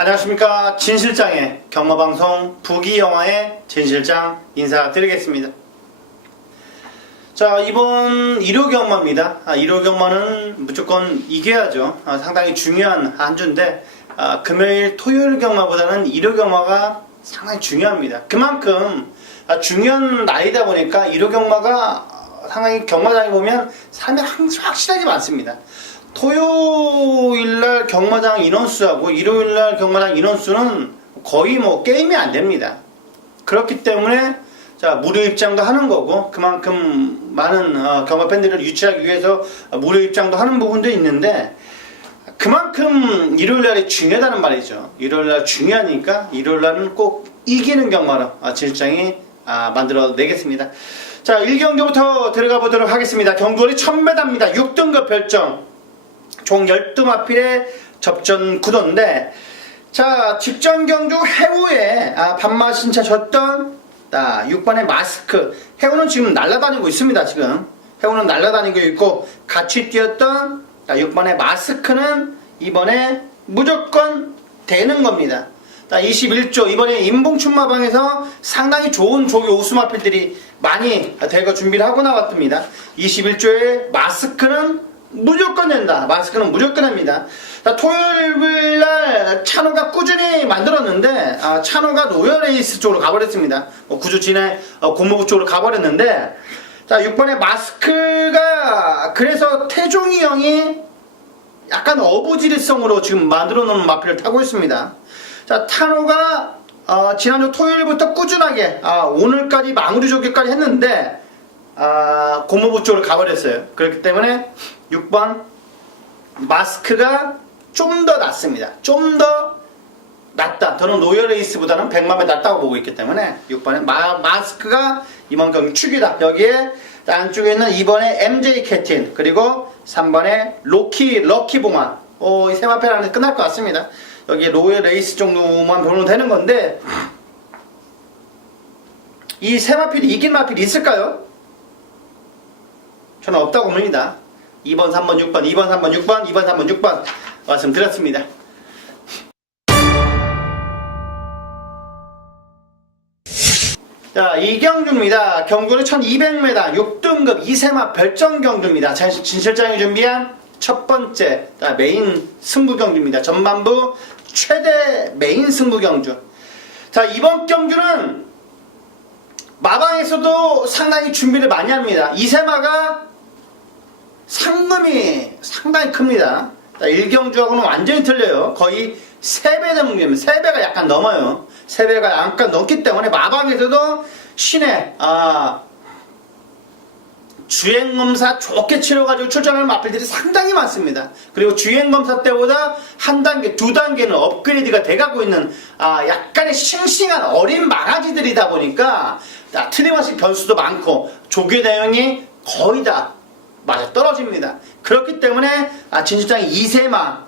안녕하십니까. 진실장의 경마방송 부기영화의 진실장 인사드리겠습니다. 자, 이번 일요경마입니다. 일요경마는 무조건 이겨야죠. 상당히 중요한 한 주인데 금요일 토요일 경마보다는 일요경마가 상당히 중요합니다. 그만큼 중요한 날이다 보니까 일요경마가 상당히 경마장에 보면 사람이 확실하게 많습니다. 토요일날 경마장 인원수하고 일요일날 경마장 인원수는 거의 게임이 안 됩니다. 그렇기 때문에 자, 무료 입장도 하는 거고 그만큼 많은 경마 팬들을 유치하기 위해서 무료 입장도 하는 부분도 있는데 그만큼 일요일날이 중요하다는 말이죠. 일요일날 중요하니까 일요일날은 꼭 이기는 경마로 진실장이 만들어 내겠습니다. 자, 1경주부터 들어가 보도록 하겠습니다. 경주월이 1000m입니다. 6등급 별정 총 12마필의 접전 구도인데, 자, 직전 경주 해우에 반마 신차셨던 6번의 마스크. 해우는 지금 날아다니고 있습니다. 지금 해우는 날아다니고 있고 같이 뛰었던 6번의 마스크는 이번에 무조건 되는 겁니다. 21조 이번에 인봉춘마방에서 상당히 좋은 조기 오수마필들이 많이 대거 준비를 하고 나왔습니다. 21조의 마스크는 무조건 된다. 마스크는 무조건 합니다. 자, 토요일날 찬호가 꾸준히 만들었는데 찬호가 로열에이스 쪽으로 가버렸습니다. 구주 진해 고무부 쪽으로 가버렸는데, 자, 6번의 마스크가 그래서 태종이 형이 약간 어부지리성으로 지금 만들어 놓은 마필을 타고 있습니다. 자, 찬호가 지난주 토요일부터 꾸준하게 오늘까지 마무리 조기까지 했는데 고무부 쪽으로 가버렸어요. 그렇기 때문에 6번 마스크가 좀 더 낫습니다. 좀 더 낫다. 저는 로열레이스보다는 100만배 낫다고 보고 있기 때문에 6번의 마스크가 이번 경기 축이다. 여기에 안쪽에 있는 2번의 MJ 캐틴 그리고 3번의 럭키봉화 이 세 마필 안에 끝날 것 같습니다. 여기 로열레이스 정도만 보면 되는 건데 이 세 마필이 이긴 마필이 있을까요? 저는 없다고 봅니다. 2번, 3번, 6번, 2번, 3번, 6번, 2번, 3번, 6번 말씀드렸습니다. 자, 이경주입니다. 경주는 1200m 6등급 2세마 별정 경주입니다. 진실장이 준비한 첫 번째 메인 승부 경주입니다. 전반부 최대 메인 승부 경주. 자, 이번 경주는 마방에서도 상당히 준비를 많이 합니다. 2세마가 상금이 상당히 큽니다. 1경주하고는 완전히 틀려요. 거의 3배 정도입니다. 3배가 약간 넘어요. 3배가 약간 넘기 때문에 마방에서도 시내 주행검사 좋게 치러가지고 출전하는 마필들이 상당히 많습니다. 그리고 주행검사 때보다 한 단계, 두 단계는 업그레이드가 돼가고 있는 약간의 싱싱한 어린 망아지들이다 보니까 틀림없이 변수도 많고 조교 대응이 거의 다 맞아 떨어집니다. 그렇기 때문에 진실장이 2세마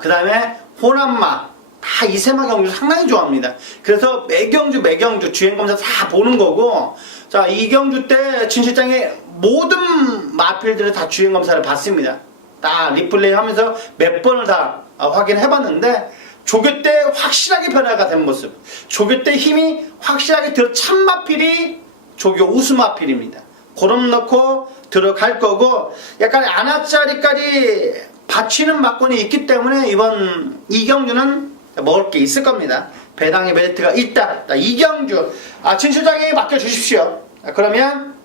그 다음에 호남마 다 2세마 경주 상당히 좋아합니다. 그래서 매경주 주행검사 다 보는 거고, 자, 이 경주 때 진실장이 모든 마필들을 다 주행검사를 받습니다. 다 리플레이 하면서 몇 번을 다 확인해봤는데 조교 때 확실하게 변화가 된 모습, 조교 때 힘이 확실하게 찬 마필이 조교 우수 마필입니다. 고름 넣고 들어갈 거고 약간 안아짜리까지 받치는 막권이 있기 때문에 이번 이경주는 먹을 게 있을 겁니다. 배당의 메리트가 있다. 이경주 진실장에 맡겨주십시오. 그러면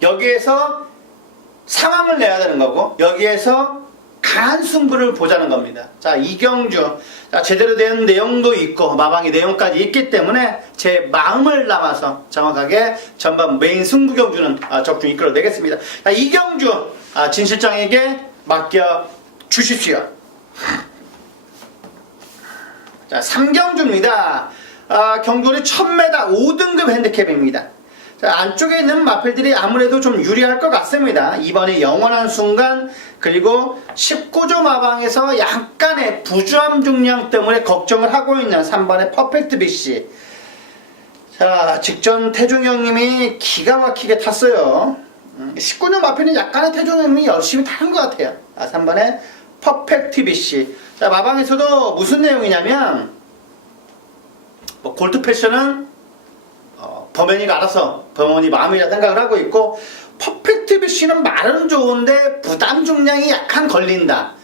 여기에서 상황을 내야 되는 거고 여기에서 강한 승부를 보자는 겁니다. 자, 이경주 제대로 된 내용도 있고 마방의 내용까지 있기 때문에 제 마음을 담아서 정확하게 전반 메인 승부 경주는 적중 이끌어내겠습니다. 자, 이경주 진실장에게 맡겨 주십시오. 자, 3경주입니다. 경주는 1000m 5등급 핸디캡입니다. 자, 안쪽에 있는 마필들이 아무래도 좀 유리할 것 같습니다. 이번에 영원한 순간 그리고 19조 마방에서 약간의 부주함 중량 때문에 걱정을 하고 있는 3번의 퍼펙트 BC. 자, 직전 태종 형님이 기가 막히게 탔어요. 19조 마필은 약간의 태종 형님이 열심히 타는 것 같아요. 3번의 퍼펙트 BC. 자, 마방에서도 무슨 내용이냐면, 뭐 골드 패션은 범현이가 알아서 범현이 마음이라 생각을 하고 있고, 퍼펙트 BC는 말은 좋은데 부담 중량이 약간 걸린다.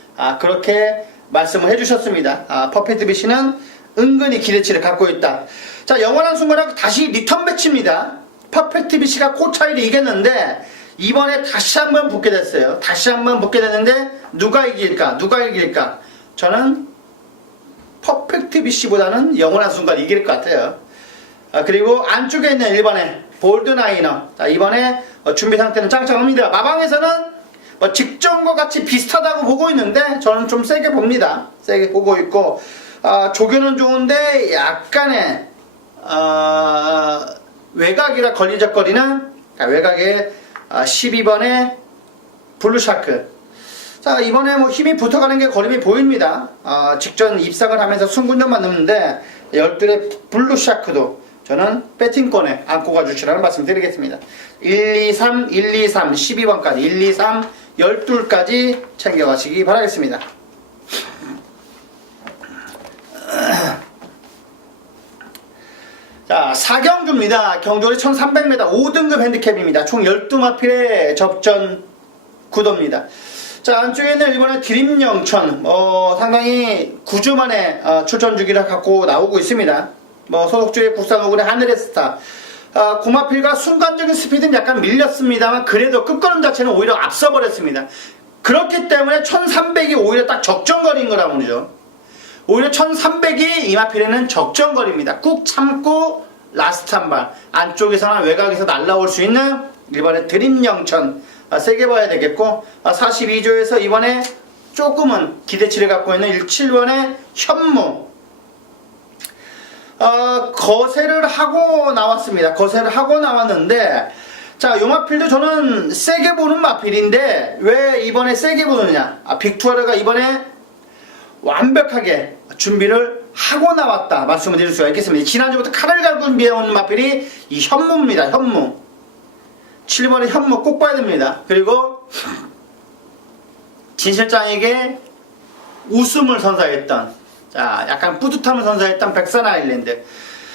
그렇게 말씀을 해주셨습니다. 퍼펙트 BC는 은근히 기대치를 갖고 있다. 자, 영원한 순간하고 다시 리턴 배치입니다. 퍼펙트 BC가 코차이를 이겼는데 이번에 다시 한번 붙게 됐어요. 다시 한번 붙게 됐는데 누가 이길까? 저는 퍼펙트 BC보다는 영원한 순간 이길 것 같아요. 그리고 안쪽에 있는 1번에 볼드나이너. 자, 이번에 준비 상태는 짱짱합니다. 마방에서는 직전과 같이 비슷하다고 보고 있는데 저는 좀 세게 봅니다. 세게 보고 있고, 조교는 좋은데 약간의 외곽이라 걸리적거리는 외곽에 12번에 블루샤크. 자, 이번에 뭐 힘이 붙어가는 게 걸음이 보입니다. 직전 입상을 하면서 승군전만 넣는데 12의 블루샤크도 저는 배팅권에 안고 가주시라는 말씀 드리겠습니다. 1, 2, 3, 1, 2, 3, 12번까지 1, 2, 3, 12까지 챙겨가시기 바라겠습니다. 자, 4경주입니다. 경주거리 1300m 5등급 핸디캡입니다. 총 12마필의 접전 구도입니다. 자, 안쪽에는 일본의 드림영천, 상당히 9주 만에 출전 주기를 갖고 나오고 있습니다. 소속주의 국산 오근의 하늘의 스타. 고마필과 순간적인 스피드는 약간 밀렸습니다만 그래도 끝걸음 자체는 오히려 앞서버렸습니다. 그렇기 때문에 1300이 오히려 딱 적정거리인 거라 말이죠. 오히려 1300이 이마필에는 적정거리입니다. 꾹 참고 라스트 한 발, 안쪽에서나 외곽에서 날라올 수 있는 이번에 드림영천 세게 봐야 되겠고, 42조에서 이번에 조금은 기대치를 갖고 있는 17번의 현무. 거세를 하고 나왔습니다. 거세를 하고 나왔는데, 자, 요 마필도 저는 세게 보는 마필인데 왜 이번에 세게 보느냐? 빅투아르가 이번에 완벽하게 준비를 하고 나왔다 말씀을 드릴 수가 있겠습니다. 지난주부터 칼을 갈고 준비해온 마필이 이 현무입니다. 현무. 7번의 현무 꼭 봐야 됩니다. 그리고 진 실장에게 웃음을 선사했던, 자, 약간 뿌듯함을 선사했던 백산 아일랜드.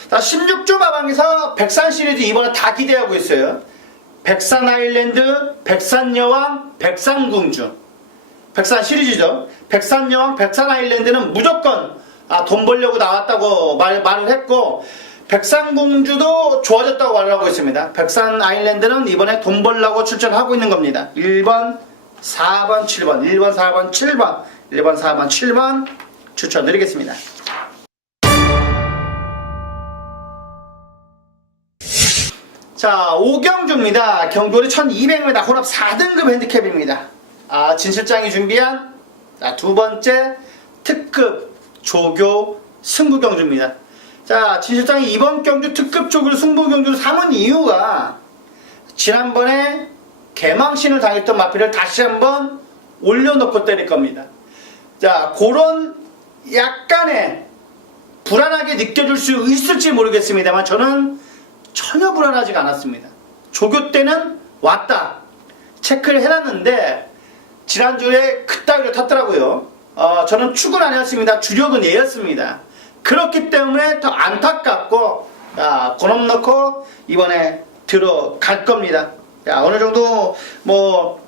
자, 16조 마방에서 백산 시리즈 이번에 다 기대하고 있어요. 백산 아일랜드, 백산 여왕, 백산궁주. 백산 시리즈죠. 백산 여왕, 백산 아일랜드는 무조건 돈 벌려고 나왔다고 말을 했고, 백산공주도 좋아졌다고 말을 하고 있습니다. 백산 아일랜드는 이번에 돈 벌려고 출전하고 있는 겁니다. 1번, 4번, 7번, 1번, 4번, 7번, 1번, 4번, 7번 추천드리겠습니다. 자, 5경주입니다. 경주거리 1200m 혼합 4등급 핸디캡입니다. 진 실장이 준비한 두 번째 특급 조교 승부경주입니다. 자, 진 실장이 이번 경주 특급 조교 승부경주를 삼은 이유가 지난번에 개망신을 당했던 마필을 다시 한번 올려놓고 때릴 겁니다. 자, 그런 약간의 불안하게 느껴질 수 있을지 모르겠습니다만 저는 전혀 불안하지가 않았습니다. 조교 때는 왔다 체크를 해놨는데 지난주에 그따위로 탔더라고요. 저는 축은 아니었습니다. 주력은 얘였습니다. 그렇기 때문에 더 안타깝고 고놈 넣고 이번에 들어갈 겁니다. 어느 정도 뭐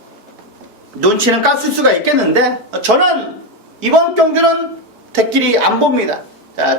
눈치는 깠을 수가 있겠는데 저는 이번 경주는 대끼리 안 봅니다.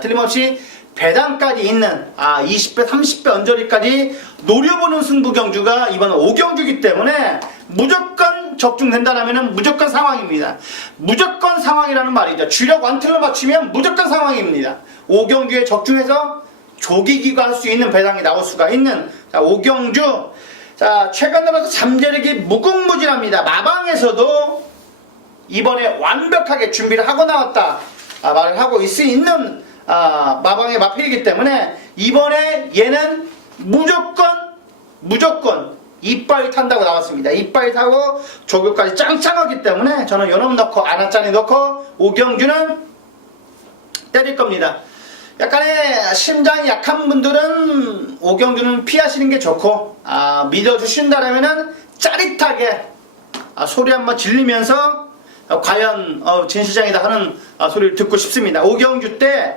틀림없이 배당까지 있는 20배 30배 언저리까지 노려보는 승부 경주가 이번 5경주이기 때문에 무조건 적중된다라면 무조건 상황입니다. 무조건 상황이라는 말이죠. 주력 완틀로 맞추면 무조건 상황입니다. 5경주에 적중해서 조기기가 할 수 있는 배당이 나올 수가 있는 5경주. 자, 최근 들어서 잠재력이 무궁무진합니다. 마방에서도 이번에 완벽하게 준비를 하고 나왔다 말을 하고 있는 마방의 마필이기 때문에 이번에 얘는 무조건 이빨이 탄다고 나왔습니다. 이빨이 타고 조교까지 짱짱하기 때문에 저는 요놈 넣고 아나짜리 넣고 5경주는 때릴 겁니다. 약간의 심장이 약한 분들은 5경주는 피하시는 게 좋고 믿어주신다라면은 짜릿하게 소리 한번 질리면서 과연 진 실장이다 하는 소리를 듣고 싶습니다. 5경주 때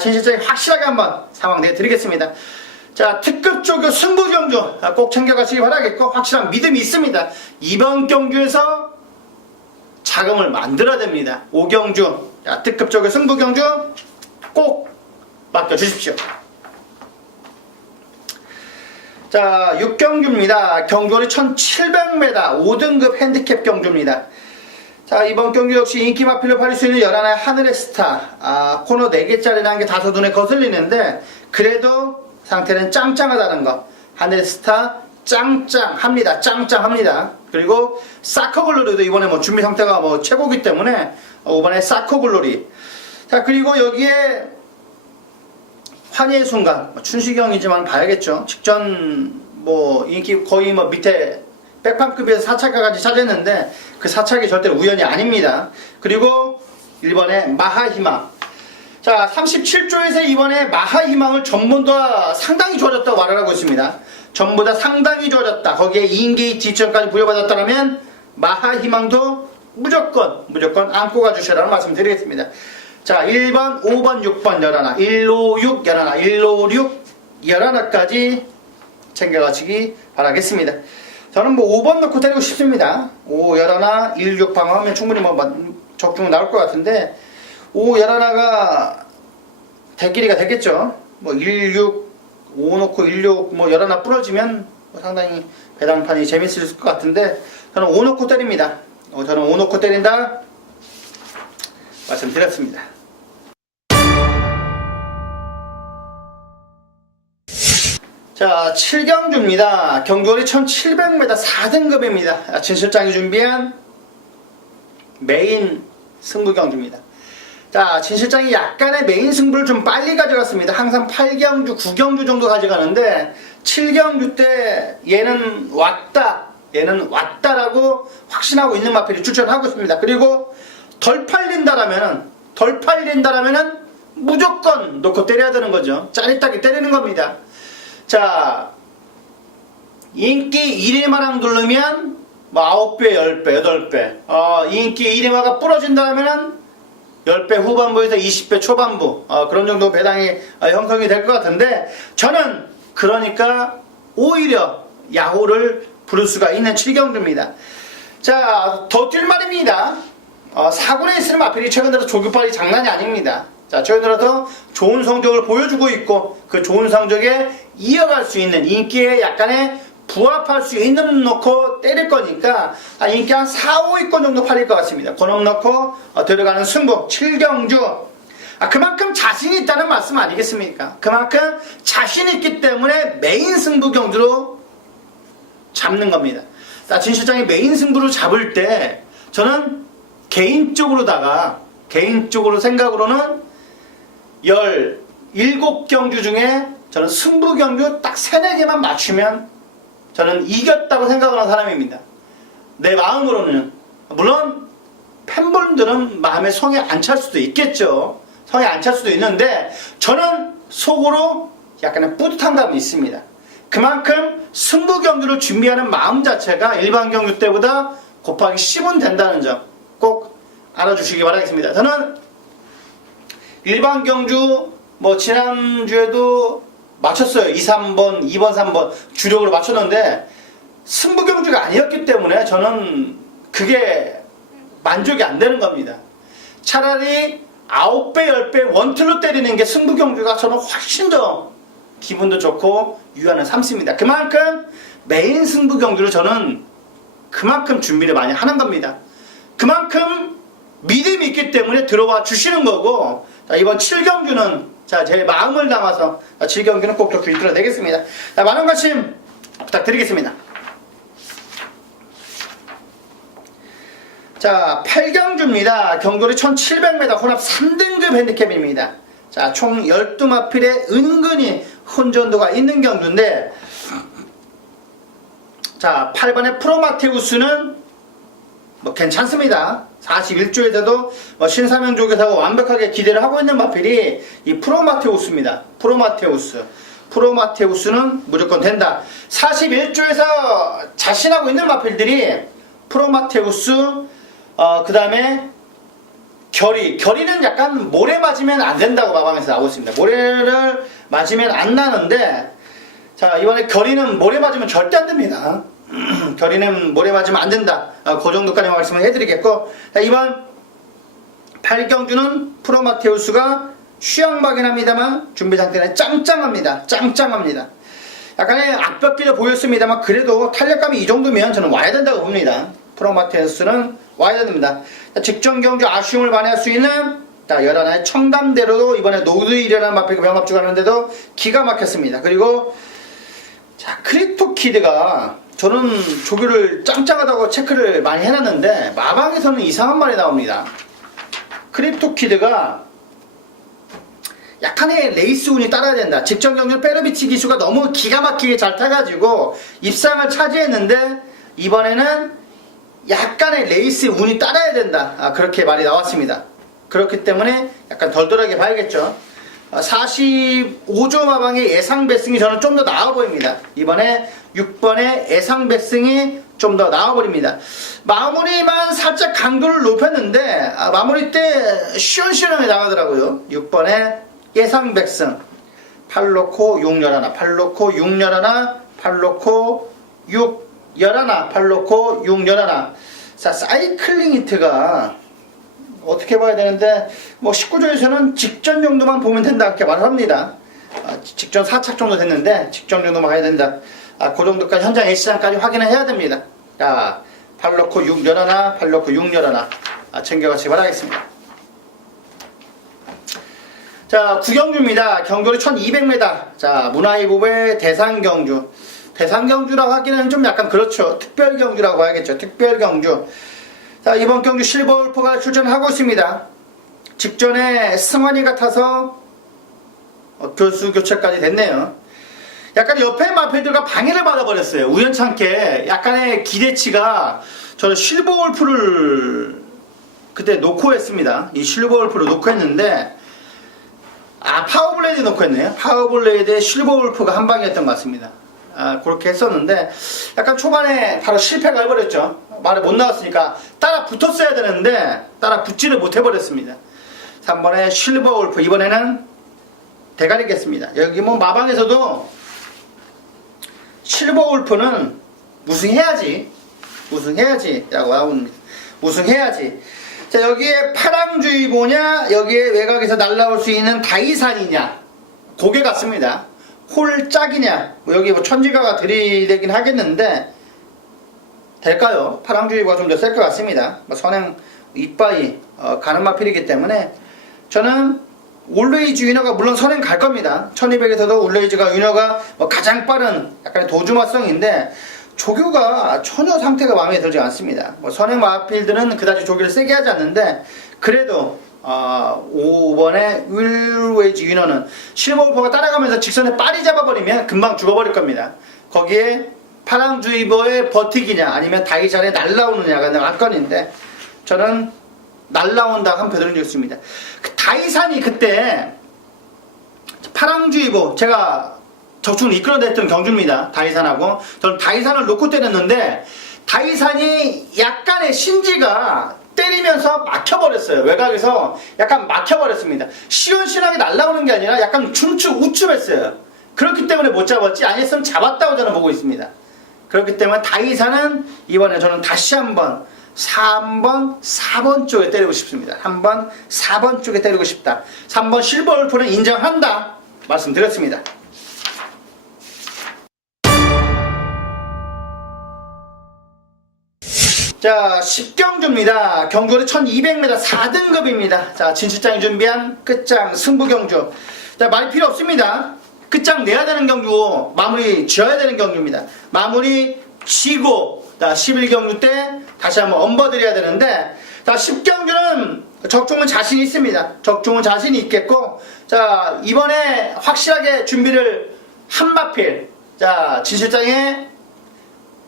진 실장이 확실하게 한번 상황 내드리겠습니다. 자, 특급 조교 승부 경주 꼭 챙겨가시기 바라겠고, 확실한 믿음이 있습니다. 이번 경주에서 자금을 만들어야 됩니다. 5경주 특급 조교 승부 경주 꼭 맡겨주십시오. 자, 6경주입니다. 경주거리 1700m 5등급 핸디캡 경주입니다. 자, 이번 경주 역시 인기 마필로 팔릴 수 있는 11의 하늘의 스타. 코너 4개짜리라는 게 다소 눈에 거슬리는데, 그래도 상태는 짱짱하다는 거. 하늘의 스타 짱짱합니다. 짱짱합니다. 그리고 사커글로리도 이번에 준비 상태가 최고기 때문에 이번에 사커글로리. 자, 그리고 여기에 환희의 순간, 춘식형이지만 봐야겠죠. 직전 인기 거의 밑에 백판급에서 4차까지 차지했는데 그 4차기 절대 우연이 아닙니다. 그리고 1번에 마하희망. 자, 37조에서 이번에 마하희망을 전부 다 상당히 좋아졌다고 말을 하고 있습니다. 전부 다 상당히 좋아졌다. 거기에 2인게이트 지점까지 부여받았다면 마하희망도 무조건 안고 가주시라는 말씀 드리겠습니다. 자, 1번, 5번, 6번 열하나, 156 열하나, 156 열하나까지 챙겨가시기 바라겠습니다. 저는 5번 넣고 때리고 싶습니다. 5 열하나, 16 방어하면 충분히 적중 나올 것 같은데, 5 열하나가 대길이가 되겠죠. 16, 5 넣고 16, 열하나 부러지면 상당히 배당판이 재밌을 것 같은데, 저는 5 넣고 때립니다. 저는 5 넣고 때린다 말씀드렸습니다. 자, 7경주입니다. 경주거리 1700m 4등급입니다. 진 실장이 준비한 메인 승부 경주입니다. 자, 진 실장이 약간의 메인 승부를 좀 빨리 가져갔습니다. 항상 8경주, 9경주 정도 가져가는데 7경주 때 얘는 왔다라고 확신하고 있는 마필이 추천하고 있습니다. 그리고 덜 팔린다라면은 무조건 놓고 때려야 되는 거죠. 짜릿하게 때리는 겁니다. 자, 인기 1위마랑 누르면 9배, 10배, 8배. 인기 1위마가 부러진다면은 10배 후반부에서 20배 초반부. 그런 정도 배당이 형성이 될 것 같은데, 저는 그러니까 오히려 야호를 부를 수가 있는 7경주입니다. 자, 더 뛸 말입니다. 4군에 있으는 마필이 최근 들어 조교팔이 장난이 아닙니다. 자, 최근 들어서 좋은 성적을 보여주고 있고, 그 좋은 성적에 이어갈 수 있는, 인기에 약간의 부합할 수 있는 넣고 때릴 거니까 인기 한 4, 5위권 정도 팔릴 것 같습니다. 그놈 넣고 들어가는 승부 7경주. 그만큼 자신이 있다는 말씀 아니겠습니까? 그만큼 자신이 있기 때문에 메인 승부 경주로 잡는 겁니다. 자, 진 실장이 메인 승부를 잡을 때 저는 개인적으로 생각으로는 17경주 중에 저는 승부 경주 딱 3, 4개만 맞추면 저는 이겼다고 생각하는 사람입니다. 내 마음으로는. 물론 팬분들은 마음에 성에 안 찰 수도 있겠죠. 성에 안 찰 수도 있는데 저는 속으로 약간의 뿌듯한 감이 있습니다. 그만큼 승부 경주를 준비하는 마음 자체가 일반 경주 때보다 곱하기 10은 된다는 점 꼭 알아주시기 바라겠습니다. 저는 일반 경주 지난주에도 맞췄어요. 2, 3번, 2번, 3번 주력으로 맞췄는데 승부 경주가 아니었기 때문에 저는 그게 만족이 안 되는 겁니다. 차라리 9배, 10배 원툴로 때리는 게 승부 경주가 저는 훨씬 더 기분도 좋고 유한을 삼습니다. 그만큼 메인 승부 경주를 저는 그만큼 준비를 많이 하는 겁니다. 그만큼 믿음이 있기 때문에 들어와 주시는 거고, 자, 이번 7경주는 제 마음을 담아서 7경주는 꼭 좋게 이끌어 내겠습니다. 자, 많은 관심 부탁드리겠습니다. 자, 8경주입니다. 경주거리 1700m 혼합 3등급 핸디캡입니다. 자, 총 12마필에 은근히 혼전도가 있는 경주인데, 자, 8번의 프로마테우스는 괜찮습니다. 41조에서도 신사명족에서 완벽하게 기대를 하고 있는 마필이 이 프로마테우스입니다. 프로마테우스는 무조건 된다. 41조에서 자신하고 있는 마필들이 프로마테우스, 그 다음에 결의는 약간 모래 맞으면 안 된다고 마방에서 나오고 있습니다. 모래를 맞으면 안 나는데, 자, 이번에 결의는 모래 맞으면 절대 안 됩니다. 결의는 모래 맞으면 안 된다. 그 정도까지 말씀을 해드리겠고, 자, 이번 8경주는 프로마테우스가 취향박이긴 합니다만 준비 상태는 짱짱합니다. 짱짱합니다. 약간의 악벽기를 보였습니다만 그래도 탄력감이 이 정도면 저는 와야 된다고 봅니다. 프로마테우스는 와야 됩니다. 직전 경주 아쉬움을 만회할 수 있는 11하나의 청담대로도 이번에 노드일이라는 마필 병합주가 하는데도 기가 막혔습니다. 그리고 자, 크립토키드가 저는 조교를 짱짱하다고 체크를 많이 해놨는데 마방에서는 이상한 말이 나옵니다. 크립토키드가 약간의 레이스 운이 따라야 된다. 직전 경주 페르비치 기수가 너무 기가 막히게 잘 타가지고 입상을 차지했는데 이번에는 약간의 레이스 운이 따라야 된다. 그렇게 말이 나왔습니다. 그렇기 때문에 약간 덜덜하게 봐야겠죠. 45조 마방의 예상 배승이 저는 좀 더 나아 보입니다. 이번에 6번의 예상 배승이 좀 더 나아 보입니다. 마무리만 살짝 강도를 높였는데 마무리 때 시원시원하게 나가더라고요. 6번의 예상 백승 8놓고 6열하나 8놓고 6열하나 8놓고 6열하나 8놓고 6열하나. 자, 사이클링 히트가 어떻게 봐야 되는데 뭐 19조에서는 직전 정도만 보면 된다 이렇게 말을 합니다. 직전 4착 정도 됐는데 직전 정도만 가야 된다. 그 정도까지 현장 H장까지 확인을 해야 됩니다. 자, 8놓고 6열하나 8놓고 6열하나 챙겨가시기 바라겠습니다. 자, 9경주입니다. 경거리 1200m. 자, 문화일보의 대상경주. 대상경주라고 하기는 좀 약간 그렇죠. 특별경주라고 해야겠죠. 특별경주. 자, 이번 경주 실버울프가 출전하고 있습니다. 직전에 승환이가 타서 교수 교체까지 됐네요. 약간 옆에 마필들과 방해를 받아버렸어요. 우연찮게 약간의 기대치가 저는 실버울프를 그때 놓고 했습니다. 이 실버울프를 놓고 했는데 파워블레이드 놓고 했네요. 파워블레이드에 실버울프가 한 방이었던 것 같습니다. 그렇게 했었는데 약간 초반에 바로 실패가 해버렸죠. 말을 못 나왔으니까 따라 붙었어야 되는데 따라 붙지를 못해버렸습니다. 3번에 실버울프, 이번에는 대가리겠습니다. 여기 뭐 마방에서도 실버울프는 우승해야지 라고 나옵니다. 우승해야지. 자, 여기에 파랑주의보냐, 여기에 외곽에서 날라올 수 있는 다이산이냐, 고개 같습니다. 홀짝이냐, 여기 뭐 천지가가 들이대긴 하겠는데 될까요? 파랑주의보가 좀 더 셀 것 같습니다. 선행 이빠이 가는 마필이기 때문에 저는 올레이즈 위너가 물론 선행 갈 겁니다. 1200에서도 올레이즈가 위너가 가장 빠른 약간의 도주마성인데 조교가 전혀 상태가 마음에 들지 않습니다. 선행 마필들은 그다지 조교를 세게 하지 않는데 그래도 5번의 윌웨이지 위너는 실버울퍼가 따라가면서 직선에 빨리 잡아버리면 금방 죽어버릴 겁니다. 거기에 파랑주의보의 버티기냐 아니면 다이산에 날라오느냐가 관건인데 저는 날라온다 한 표들은 있습니다. 그 다이산이 그때 파랑주의보 제가 적중을 이끌어냈던 경주입니다. 다이산하고 저는 다이산을 놓고 때렸는데 다이산이 약간의 신지가 때리면서 막혀버렸어요. 외곽에서 약간 막혀버렸습니다. 시원시원하게 날라오는 게 아니라 약간 우측했어요. 그렇기 때문에 못 잡았지 아니었으면 잡았다고 저는 보고 있습니다. 그렇기 때문에 다이산은 이번에 저는 다시 한번 3번, 4번 쪽에 때리고 싶습니다. 3번, 4번 쪽에 때리고 싶다. 3번 실버울프는 인정한다 말씀드렸습니다. 자, 10경주입니다. 경주는 1200m 4등급입니다. 자, 진실장이 준비한 끝장 승부경주. 자, 말이 필요 없습니다. 끝장 내야 되는 경주, 마무리 지어야 되는 경주입니다. 마무리 지고, 자, 11경주 때 다시 한번 엄버드려야 되는데, 자, 10경주는 적중은 자신이 있습니다. 적중은 자신이 있겠고, 자, 이번에 확실하게 준비를 한 마필, 자, 진실장의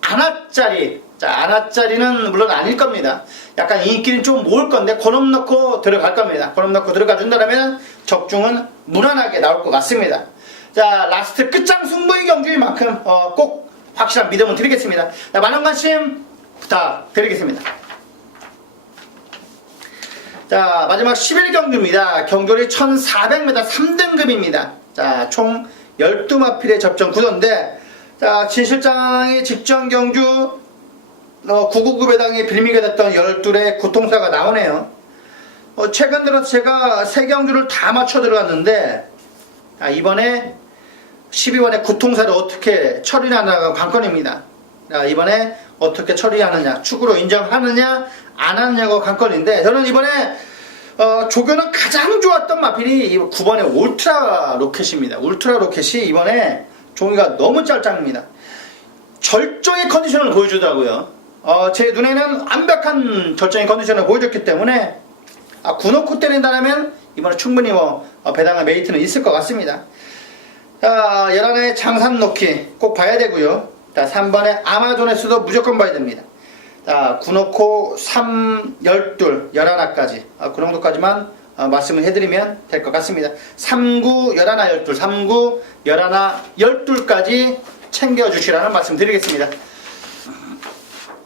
하나짜리, 자, 아나짜리는 물론 아닐 겁니다. 약간 인기는 좀 모을 건데 고놈 넣고 들어갈 겁니다. 고놈 넣고 들어가 준다면 적중은 무난하게 나올 것 같습니다. 자, 라스트 끝장 승부의 경주인 만큼 꼭 확실한 믿음을 드리겠습니다. 자, 많은 관심 부탁드리겠습니다. 자, 마지막 11경주입니다. 경돌이 1400m 3등급입니다. 자, 총 12마필의 접전 구도인데, 자, 진 실장의 직전 경주 999 배당에 빌미가 됐던 12의 구통사가 나오네요. 최근 들어서 제가 3경주를 다 맞춰 들어갔는데, 이번에 12번의 구통사를 어떻게 처리하느냐가 관건입니다. 자, 이번에 어떻게 처리하느냐, 축으로 인정하느냐 안 하느냐가 관건인데, 저는 이번에 조교는 가장 좋았던 마필이 9번의 울트라 로켓입니다. 울트라 로켓이 이번에 종이가 너무 짤짱입니다. 절정의 컨디션을 보여주더라고요. 제 눈에는 완벽한 절정의 컨디션을 보여줬기 때문에 구놓고 때린다면 이번에 충분히 배당할 메리트는 있을 것 같습니다. 자, 11의 장산 놓기 꼭 봐야 되고요. 자, 3번의 아마존에서도 무조건 봐야 됩니다. 자, 9놓고 3, 12, 11까지 그 정도까지만 말씀을 해드리면 될 것 같습니다. 3구, 11, 12, 3구, 11, 12까지 챙겨주시라는 말씀 드리겠습니다.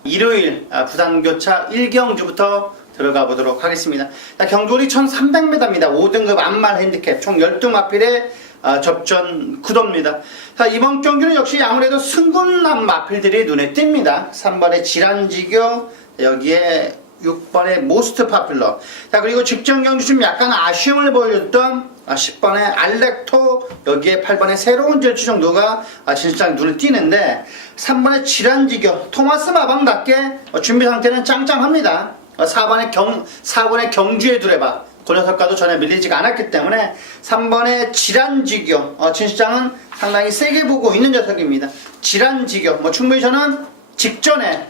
일요일 부산교차 1경주부터 들어가 보도록 하겠습니다. 자, 경돌이 1300m입니다. 5등급 암말 핸디캡 총 12마필의 접전 구도입니다. 자, 이번 경주는 역시 아무래도 승군남 마필들이 눈에 띕니다. 3번의 질환지교, 여기에 6번의 모스트 파퓰러. 자, 그리고 직전 경주 좀 약간 아쉬움을 보여줬던 10번의 알렉토, 여기에 8번의 새로운 절취 정도가 진실장 눈에 띄는데, 3번의 질환지교, 토마스 마방답게 준비 상태는 짱짱합니다. 4번의 경주의 두레바, 그 녀석과도 전혀 밀리지가 않았기 때문에 3번의 질환지교, 진실장은 상당히 세게 보고 있는 녀석입니다. 질환지교, 충분히 저는 직전에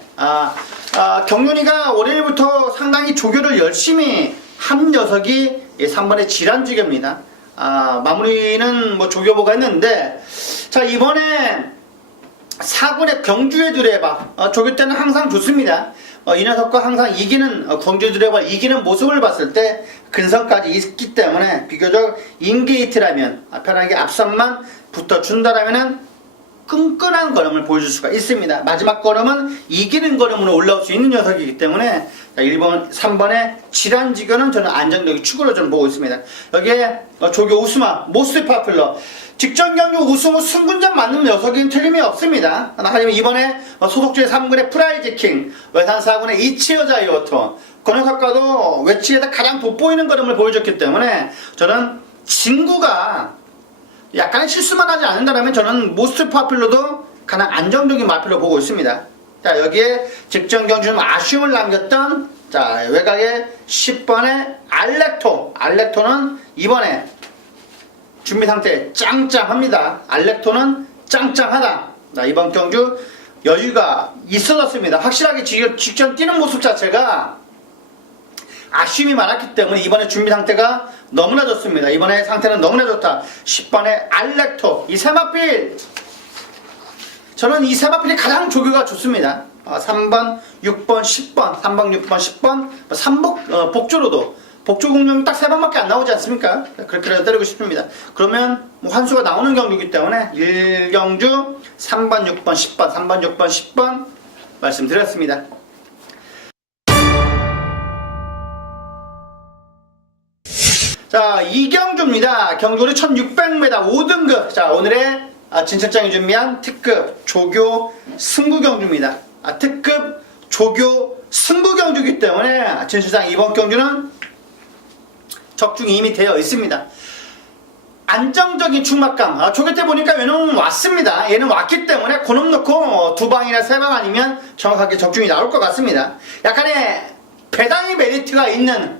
경륜이가 월요일부터 상당히 조교를 열심히 한 녀석이 3번의 질환지교입니다. 마무리는 조교보가 했는데, 자, 이번에 4군의 경주의 두레바, 조교 때는 항상 좋습니다. 이 녀석과 항상 이기는, 경주의 두레바 이기는 모습을 봤을 때 근성까지 있기 때문에 비교적 인게이트라면 편하게 앞선만 붙어준다라면은 끈끈한 걸음을 보여줄 수가 있습니다. 마지막 걸음은 이기는 걸음으로 올라올 수 있는 녀석이기 때문에 1번, 3번의 질환지교는 저는 안정적인 축으로 좀 보고 있습니다. 여기에 조교 우스마, 모스트 파퓰러, 직전 경주 우승 후 승군전 맞는 녀석은 틀림이 없습니다. 하지만 이번에 소속주의 3군의 프라이즈 킹, 외산 4군의 이치어 자이오토, 그 녀석과도 외치에다 가장 돋보이는 걸음을 보여줬기 때문에 저는 진구가 약간의 실수만 하지 않는다면 저는 모스트 파퓰러도 가장 안정적인 마필로 보고 있습니다. 자, 여기에 직전 경주 좀 아쉬움을 남겼던 외곽의 10번의 알렉토는 이번에 준비 상태 짱짱합니다. 알렉토는 짱짱하다. 자, 이번 경주 여유가 있어졌습니다. 확실하게 직전 뛰는 모습 자체가 아쉬움이 많았기 때문에 이번에 준비 상태가 너무나 좋습니다. 이번에 상태는 너무나 좋다. 10번의 알렉토, 이 세 마필, 저는 이 세 마필이 가장 조교가 좋습니다. 3번, 6번, 10번, 3번, 6번, 10번, 복조로도 복조 공룡이 딱 3번밖에 안 나오지 않습니까? 그렇게 때리고 싶습니다. 그러면 환수가 나오는 경주이기 때문에 1경주 3번, 6번, 10번, 3번, 6번, 10번 말씀드렸습니다. 자, 2경주입니다. 경돌이 1600m 5등급. 자, 오늘의 진실장이 준비한 특급 조교 승부 경주입니다. 특급 조교 승부 경주이기 때문에 진실장 이번 경주는 적중이 이미 되어 있습니다. 안정적인 충막감. 조교 때 보니까 얘는 왔습니다. 얘는 왔기 때문에 고놈 넣고 2방이나 3방 아니면 정확하게 적중이 나올 것 같습니다. 약간의 배당의 메리트가 있는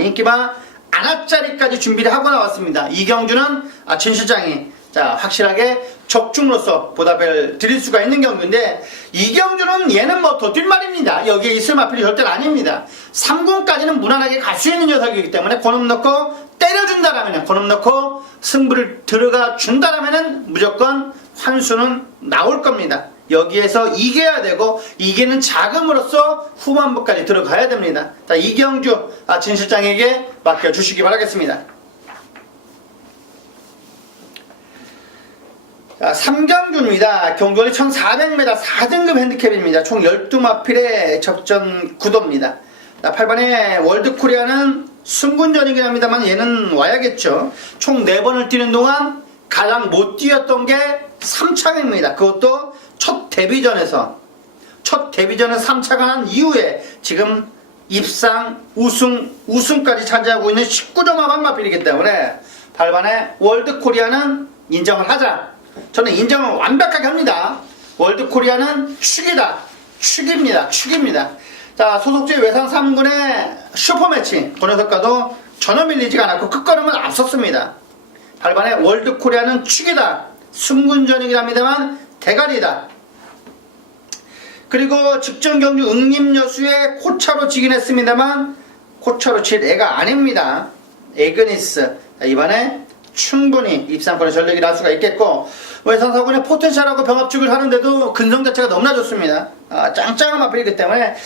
인기마 안압자리까지 준비를 하고 나왔습니다. 이 경주는 진 실장이 확실하게 적중으로서 보답을 드릴 수가 있는 경주인데, 이 경주는 얘는 더 뒷말입니다. 여기에 있을 마필이 절대는 아닙니다. 3군까지는 무난하게 갈 수 있는 녀석이기 때문에 고놈 넣고 때려준다라면, 고놈 넣고 승부를 들어가 준다라면 무조건 환수는 나올 겁니다. 여기에서 이겨야 되고, 이기는 자금으로서 후반부까지 들어가야 됩니다. 자, 이 경주 진 실장에게 맡겨주시기 바라겠습니다. 자, 3경주입니다. 경돌이 1400m 4등급 핸디캡입니다. 총 12마필의 접전 구도입니다. 8번에 월드코리아는 승군전이긴 합니다만 얘는 와야겠죠. 총 4번을 뛰는 동안 가장 못 뛰었던 게 3차입니다. 그것도 첫 데뷔전에서. 첫 데뷔전은 3차가 한 이후에 지금 입상 우승까지 차지하고 있는 19점만 마필이기 때문에 8번에 월드코리아는 인정을 하자. 저는 인정을 완벽하게 합니다. 월드코리아는 축이다. 축입니다. 자, 소속주의 외상 3군의 슈퍼매치. 그 녀석과도 전혀 밀리지가 않았고 끝걸음은 앞섰습니다. 8번에 월드코리아는 축이다. 승군전이긴 합니다만 대가리다. 그리고 직전 경주 응림여수에 코차로 지긴 했습니다만 코차로 칠 애가 아닙니다. 에그니스. 자, 이번에 충분히 입상권의 전력이 날 수가 있겠고 외상사군의 포텐셜하고 병합축을 하는데도 근성 자체가 너무나 좋습니다. 짱짱한 마필이기 때문에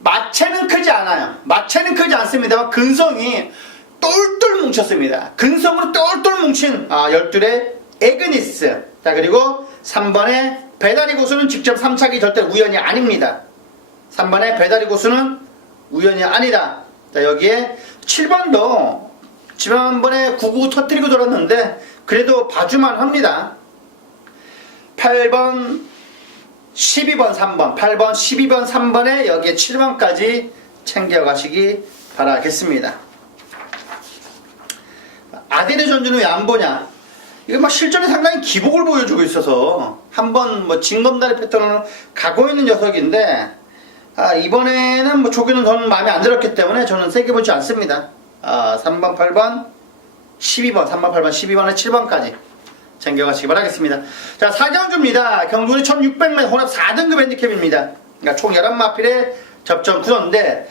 마체는 크지 않아요. 마체는 크지 않습니다만 근성이 똘똘 뭉쳤습니다. 근성으로 똘똘 뭉친 12의 에그니스. 자, 그리고 3번의 배다리 고수는 직접 3차기 절대 우연이 아닙니다. 3번의 배다리 고수는 우연이 아니다. 자, 여기에 7번도 지난번에 999 터뜨리고 돌았는데 그래도 봐주만 합니다. 8번, 12번, 3번, 8번, 12번, 3번에 여기에 7번까지 챙겨가시기 바라겠습니다. 아데르 전주는 왜 안 보냐? 이거 막 실전에 상당히 기복을 보여주고 있어서 한번 뭐 징검다리 패턴으로 가고 있는 녀석인데 이번에는 뭐 조교는 저는 마음에 안 들었기 때문에 저는 세게 보지 않습니다. 3번, 8번, 12번, 3번, 8번, 12번에 7번까지 챙겨가시기 바라겠습니다. 자, 4경주입니다. 경주는 1600m 혼합 4등급 핸디캡입니다. 그러니까 총 11마필의 접전 구도인데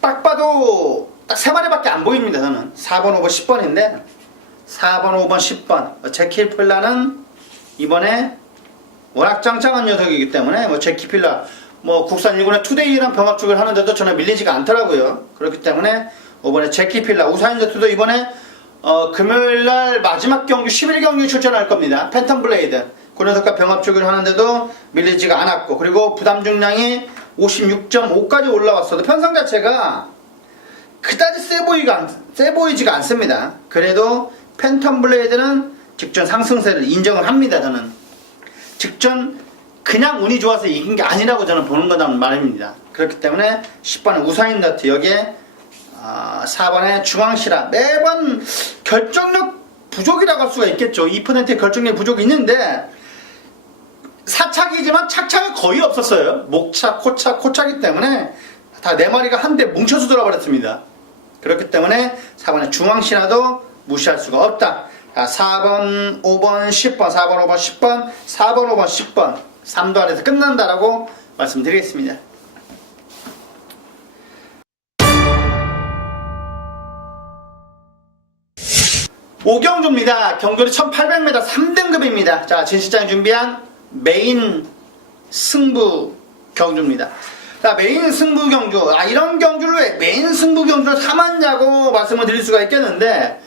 딱 봐도 딱 3마리밖에 안 보입니다. 저는 4번, 5번, 10번인데 4번, 5번, 10번 제키필라는 이번에 워낙 짱짱한 녀석이기 때문에 뭐 제키필라 국산 1군의 투데이랑 병합축을 하는데도 전혀 밀리지가 않더라고요. 그렇기 때문에 이번에 제키필라 우사인더트도 이번에 금요일날 마지막 경주 11경기에 출전할 겁니다. 팬텀 블레이드 그 녀석과 병합축을 하는데도 밀리지가 않았고 그리고 부담 중량이 56.5까지 올라왔어도 편성 자체가 그다지 세 보이지가 않습니다. 그래도 팬텀 블레이드는 직전 상승세를 인정을 합니다. 저는 직전 그냥 운이 좋아서 이긴 게 아니라고 저는 보는 거라는 말입니다. 그렇기 때문에 10번에 우사인더트 여기에 4번에 중앙시라 매번 결정력 부족이라고 할 수가 있겠죠. 2%의 결정력 부족이 있는데 사착이지만 착착이 거의 없었어요. 목착, 코착이기 때문에 다 4마리가 한데 뭉쳐서 돌아버렸습니다. 그렇기 때문에 4번에 중앙시라도 무시할 수가 없다. 4번, 5번, 10번, 4번, 5번, 10번, 4번, 5번, 10번 3도 안에서 끝난다라고 말씀드리겠습니다. 5경주입니다. 경주는 1800m 3등급입니다. 자, 진실장이 준비한 메인 승부 경주입니다. 자, 메인 승부 경주. 이런 경주를 왜 메인 승부 경주를 삼았냐고 말씀을 드릴 수가 있겠는데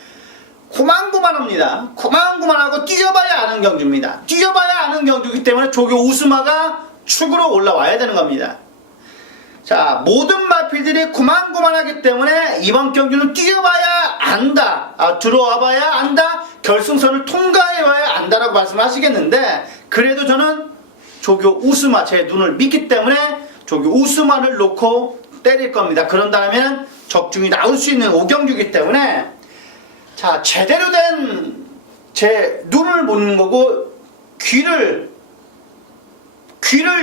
고만고만합니다. 고만고만하고 뛰어봐야 아는 경주입니다. 뛰어봐야 아는 경주이기 때문에 조교 우스마가 축으로 올라와야 되는 겁니다. 자, 모든 마필들이 고만고만하기 때문에 이번 경주는 뛰어봐야 안다. 들어와봐야 안다. 결승선을 통과해봐야 안다라고 말씀하시겠는데 그래도 저는 조교 우스마 제 눈을 믿기 때문에 조교 우스마를 놓고 때릴 겁니다. 그런다면 적중이 나올 수 있는 5경주이기 때문에 자, 제대로 된 제 눈을 보는 거고 귀를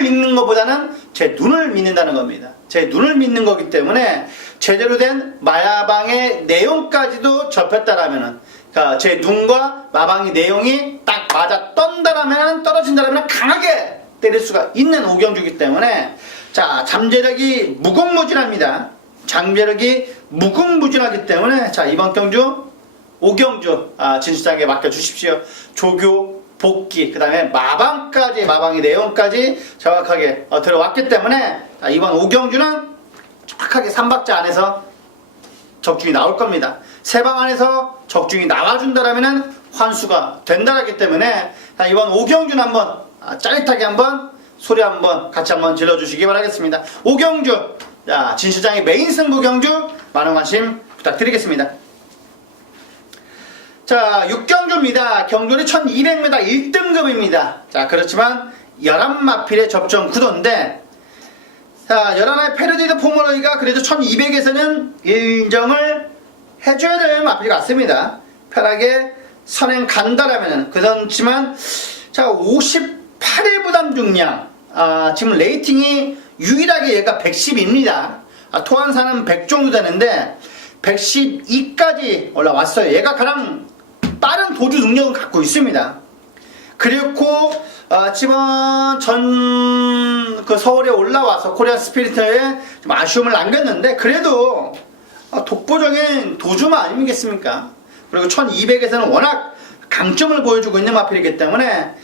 읽는 것보다는 제 눈을 믿는다는 겁니다. 제 눈을 믿는 거기 때문에 제대로 된 마야방의 내용까지도 접했다라면은 그러니까 제 눈과 마방의 내용이 딱 맞아 떨어진다라면 강하게 때릴 수가 있는 5경주이기 때문에 자, 잠재력이 무궁무진합니다. 잠재력이 무궁무진하기 때문에 자, 이번 경주 5경주 진실장에게 맡겨주십시오. 조교, 복귀, 그 다음에 마방까지 마방의 내용까지 정확하게 들어왔기 때문에 이번 5경주는 정확하게 3박자 안에서 적중이 나올 겁니다. 3방 안에서 적중이 나와준다라면 환수가 된다라기 때문에 이번 5경주는 한번 짜릿하게 한번 소리 한번 같이 한번 질러주시기 바라겠습니다. 5경주, 자, 진 실장의 메인 승부 경주 많은 관심 부탁드리겠습니다. 자, 6경주입니다. 경주는 1200m 1등급입니다. 자, 그렇지만 11마필의 접종 구도인데, 자, 11마필 페르디드 포머로이가 그래도 1200에서는 인정을 해줘야 될 마필 같습니다. 편하게 선행 간다라면은. 그렇지만, 자, 58의 부담 중량. 지금 레이팅이 유일하게 얘가 110입니다. 토한사는 100 정도 되는데, 112까지 올라왔어요. 얘가 가장 빠른 도주 능력을 갖고 있습니다. 그리고 지금 그 서울에 올라와서 코리아 스피리트에 좀 아쉬움을 남겼는데 그래도 독보적인 도주마 아니겠습니까? 그리고 1200에서는 워낙 강점을 보여주고 있는 마필이기 때문에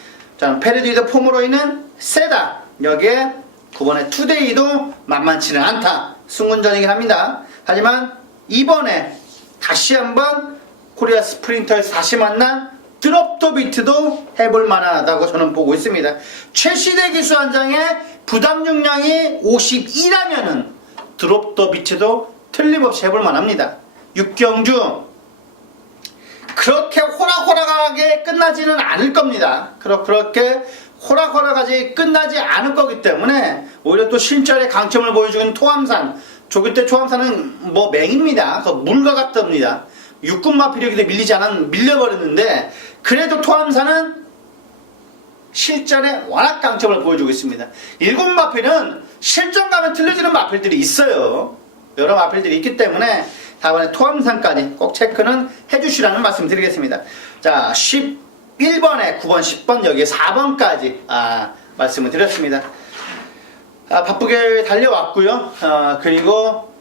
페르디드 포모로이는 세다. 여기에 9번의 투데이도 만만치는 않다. 승군전이긴 합니다. 하지만 이번에 다시 한번 코리아 스프린터에서 다시 만난 드롭 더 비트도 해볼 만하다고 저는 보고 있습니다. 최시대 기수 한 장에 부담 중량이 52라면은 드롭 더 비트도 틀림없이 해볼 만합니다. 6경주 그렇게 호락호락하게 끝나지는 않을 겁니다. 그렇게 호락호락하게 끝나지 않을 거기 때문에 오히려 또 실전의 강점을 보여주는 토암산, 조기 때 토암산은 뭐 맹입니다. 물과 같답니다. 육군 마필이기도 밀려버렸는데 그래도 토암산은 실전에 워낙 강점을 보여주고 있습니다. 일군 마필은 실전 가면 틀려지는 마필들이 있어요. 여러 마필들이 있기 때문에 다음에 토암산까지 꼭 체크는 해주시라는 말씀 드리겠습니다. 자, 11번에 9번, 10번, 여기에 4번까지 말씀을 드렸습니다. 바쁘게 달려왔고요. 그리고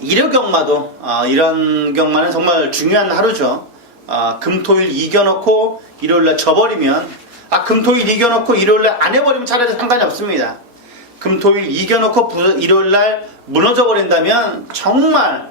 일요경마도 이런 경마는 정말 중요한 하루죠. 금토일 이겨놓고 일요일날 져버리면 금토일 이겨놓고 일요일날 안 해버리면 차라리 상관이 없습니다. 금토일 이겨놓고 일요일날 무너져버린다면 정말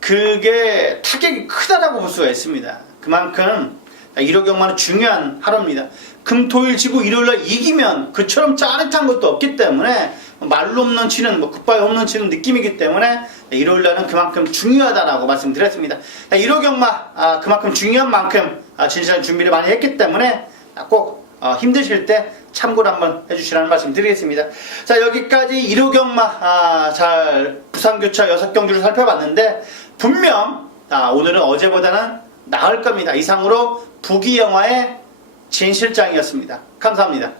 그게 타격이 크다라고 볼 수가 있습니다. 그만큼 일요경마는 중요한 하루입니다. 금토일 지고 일요일날 이기면 그처럼 짜릿한 것도 없기 때문에 말로 홈런 치는 굿바이 홈런 치는 느낌이기 때문에 일요일날은 그만큼 중요하다라고 말씀드렸습니다. 일요경마 그만큼 중요한 만큼 진실한 준비를 많이 했기 때문에 꼭 힘드실 때 참고를 한번 해주시라는 말씀 드리겠습니다. 자, 여기까지 일요경마 잘 부산교차 6경주를 살펴봤는데 분명 오늘은 어제보다는 나을 겁니다. 이상으로 부기영화의 진실장이었습니다. 감사합니다.